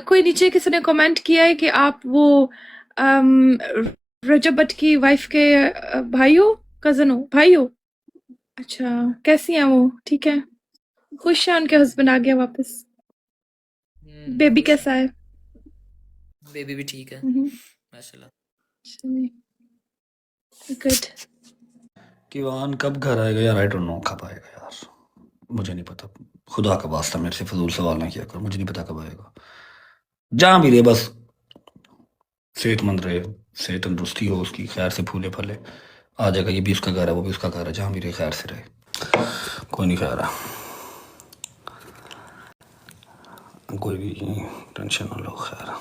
कोई नीचे किसी ने कमेंट किया है कि आप वो रजब भट्ट की वाइफ के भाई हो, कजन हो, भाई हो? अच्छा, कैसी हैं वो? ठीक है, खुश है उनके हस्बैंड आ गया वापस? बेबी खुश है। कैसा है? बेबी भी ठीक है माशाल्लाह। गुड। किवान कब घर आएगा यार? आई डोंट नो कब आएगा यार, मुझे नहीं पता। खुदा का वास्ता मेरे से फजूल सवाल ना किया करो, मुझे नहीं पता कब आएगा। जहाँ भी रहे बस सेहतमंद रहे, सेहत तंदुरुस्ती हो उसकी, खैर से फूले फले आ जाएगा। ये भी उसका घर है, वो भी उसका घर है, जहाँ भी रहे खैर से रहे। कोई नहीं खैर है, कोई भी टेंशन ना लो, खैर।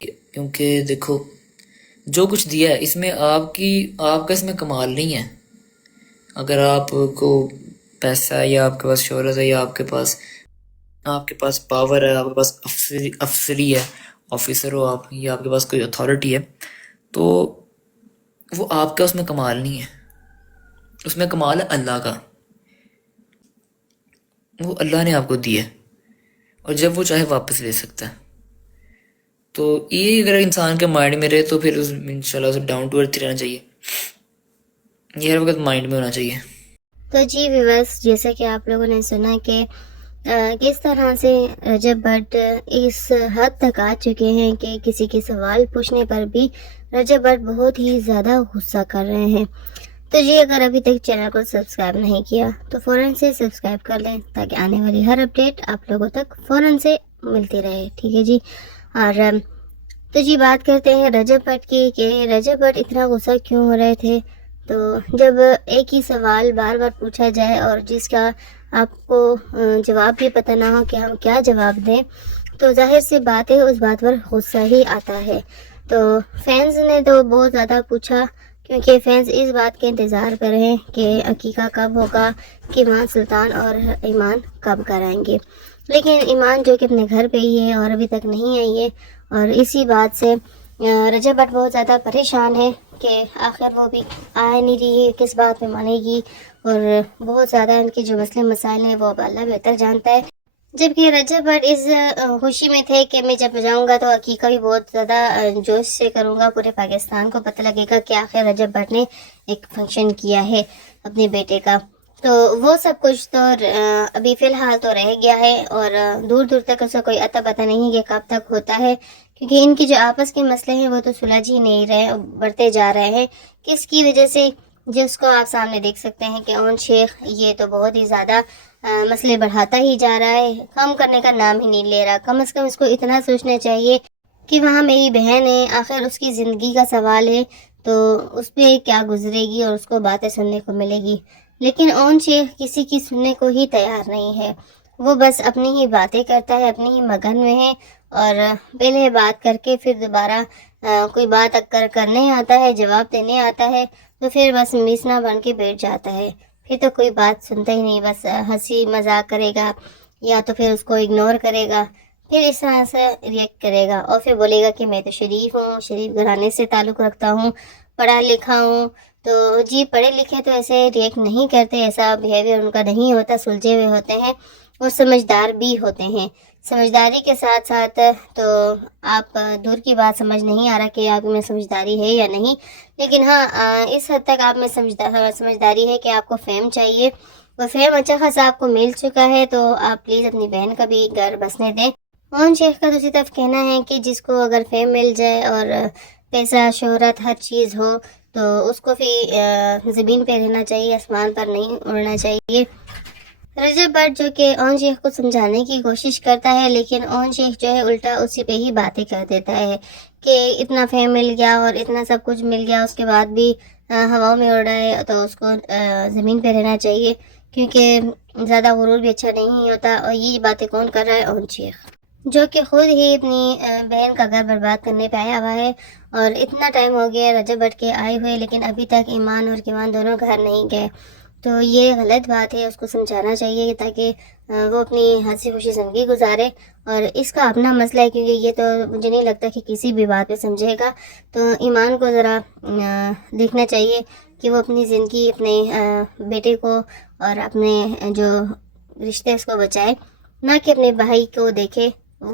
क्योंकि देखो जो कुछ दिया है इसमें आपका इसमें कमाल नहीं है। अगर आपको पैसा है या आपके पास शोहरत है या आपके पास पावर है, आपके पास अफसरी है, ऑफिसर हो आप, या आपके पास कोई अथॉरिटी है, तो वो आपका उसमें कमाल नहीं है। उसमें कमाल है अल्लाह का। वो अल्लाह ने आपको दिया है और जब वो चाहे वापस ले सकता है। तो ये अगर इंसान के माइंड में रहे तो फिर इंशाल्लाह उसे डाउन टू अर्थ रहना चाहिए। ये हर वक्त माइंड में होना चाहिए। तो जी व्यूअर्स, जैसे कि आप लोगों ने सुना कि किस तरह से रजब भट्ट इस हद तक आ चुके हैं कि किसी के सवाल पूछने पर भी रजब भट्ट बहुत ही ज़्यादा गुस्सा कर रहे हैं। तो जी अगर अभी तक चैनल को सब्सक्राइब नहीं किया तो फ़ौरन से सब्सक्राइब कर लें ताकि आने वाली हर अपडेट आप लोगों तक फ़ौरन से मिलती रहे, ठीक है जी। और तो जी बात करते हैं रजब भट्ट की कि रजब भट्ट इतना गुस्सा क्यों हो रहे थे। तो जब एक ही सवाल बार बार पूछा जाए और जिसका आपको जवाब भी पता ना हो कि हम क्या जवाब दें, तो जाहिर सी बात है उस बात पर गुस्सा ही आता है। तो फैंस ने तो बहुत ज़्यादा पूछा, क्योंकि फैंस इस बात के इंतज़ार कर रहे हैं कि अकीका कब होगा, कि ईमान सुल्तान और ईमान कब कराएंगे। लेकिन ईमान जो कि अपने घर पे ही है और अभी तक नहीं आई है, और इसी बात से रजब भट्ट बहुत ज़्यादा परेशान है कि आखिर वो भी आ नहीं रही है, किस बात में मानेगी, और बहुत ज़्यादा उनके जो मसले मसाइल हैं वो अब अल्लाह बेहतर जानता है। जबकि रजब भट्ट इस खुशी में थे कि मैं जब जाऊंगा तो अकीका भी बहुत ज़्यादा जोश से करूंगा, पूरे पाकिस्तान को पता लगेगा कि आखिर रजब भट्ट ने एक फंक्शन किया है अपने बेटे का। तो वो सब कुछ तो अभी फ़िलहाल तो रह गया है, और दूर दूर तक उसका कोई अता पता नहीं है कि कब तक होता है, क्योंकि इनके जो आपस के मसले हैं वो तो सुलझ ही नहीं रहे, बढ़ते जा रहे हैं। किसकी वजह से? जिसको आप सामने देख सकते हैं कि ओन शेख ये तो बहुत ही ज़्यादा मसले बढ़ाता ही जा रहा है, कम करने का नाम ही नहीं ले रहा। कम से कम इसको इतना सोचना चाहिए कि वहाँ मेरी बहन है, आखिर उसकी ज़िंदगी का सवाल है, तो उस पर क्या गुजरेगी और उसको बातें सुनने को मिलेगी। लेकिन ओन शेख किसी की सुनने को ही तैयार नहीं है, वो बस अपनी ही बातें करता है, अपनी ही मगन में है, और पहले बात करके फिर दोबारा कोई बात अगर करने आता है, जवाब देने आता है, तो फिर बस मिसना बन के बैठ जाता है। फिर तो कोई बात सुनता ही नहीं, बस हंसी मजाक करेगा या तो फिर उसको इग्नोर करेगा, फिर इस तरह से रिएक्ट करेगा और फिर बोलेगा कि मैं तो शरीफ हूँ, शरीफ घराने से ताल्लुक़ रखता हूँ, पढ़ा लिखा हूँ। तो जी पढ़े लिखे तो ऐसे रिएक्ट नहीं करते, ऐसा बिहेवियर उनका नहीं होता, सुलझे हुए होते हैं और समझदार भी होते हैं। समझदारी के साथ साथ तो आप दूर की बात समझ नहीं आ रहा कि आप में समझदारी है या नहीं, लेकिन हाँ इस हद तक आप में समझदारी है कि आपको फेम चाहिए, वो फेम अच्छा खासा आपको मिल चुका है, तो आप प्लीज़ अपनी बहन का भी घर बसने दें। मोहन शेख का दूसरी तरफ कहना है कि जिसको अगर फेम मिल जाए और पैसा शोहरत हर चीज़ हो तो उसको भी ज़मीन पे रहना चाहिए, आसमान पर नहीं उड़ना चाहिए। रजब भट्ट जो कि ओन शेख को समझाने की कोशिश करता है, लेकिन ओन शेख जो है उल्टा उसी पे ही बातें कर देता है कि इतना फेम मिल गया और इतना सब कुछ मिल गया, उसके बाद भी हवाओं में उड़ रहा है, तो उसको ज़मीन पे रहना चाहिए, क्योंकि ज़्यादा गुरूर भी अच्छा नहीं होता। और ये बातें कौन कर रहा है? ओन शेख, जो कि खुद ही अपनी बहन का घर बर्बाद करने पे आया हुआ है। और इतना टाइम हो गया रजब भट्ट के आए हुए, लेकिन अभी तक ईमान और कीमान दोनों घर नहीं गए, तो ये गलत बात है, उसको समझाना चाहिए ताकि वो अपनी हंसी खुशी ज़िंदगी गुजारे। और इसका अपना मसला है, क्योंकि ये तो मुझे नहीं लगता कि किसी भी बात पे समझेगा। तो ईमान को ज़रा देखना चाहिए कि वो अपनी ज़िंदगी अपने बेटे को और अपने जो रिश्ते उसको बचाए। نہ کہ اپنے بھائی کو دیکھے،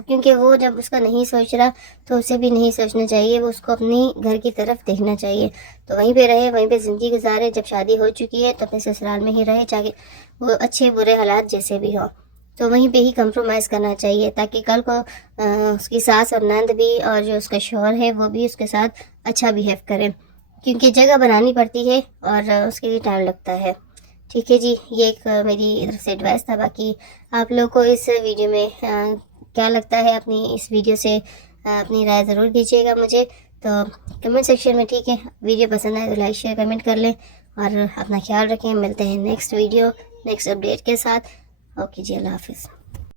کیونکہ وہ جب اس کا نہیں سوچ رہا تو اسے بھی نہیں سوچنا چاہیے، وہ اس کو اپنی گھر کی طرف دیکھنا چاہیے، تو وہیں پہ رہے، وہیں پہ زندگی گزارے، جب شادی ہو چکی ہے تو اپنے سسرال میں ہی رہے، چاہے وہ اچھے برے حالات جیسے بھی ہوں، تو وہیں پہ ہی کمپرومائز کرنا چاہیے، تاکہ کل کو اس کی ساس اور نند بھی اور جو اس کا شوہر ہے وہ بھی اس کے ساتھ اچھا بیہیو کرے، کیونکہ جگہ بنانی پڑتی ہے اور اس کے لیے ٹائم لگتا ہے۔ ٹھیک ہے جی، یہ ایک میری طرف سے ایڈوائس تھا، باقی آپ لوگ کو اس ویڈیو میں کیا لگتا ہے، اپنی اس ویڈیو سے اپنی رائے ضرور دیجیے گا مجھے، تو کمنٹ سیکشن میں، ٹھیک ہے، ویڈیو پسند آئے تو لائک شیئر کمنٹ کر لیں، اور اپنا خیال رکھیں، ملتے ہیں نیکسٹ ویڈیو نیکسٹ اپڈیٹ کے ساتھ۔ اوکے جی، اللہ حافظ۔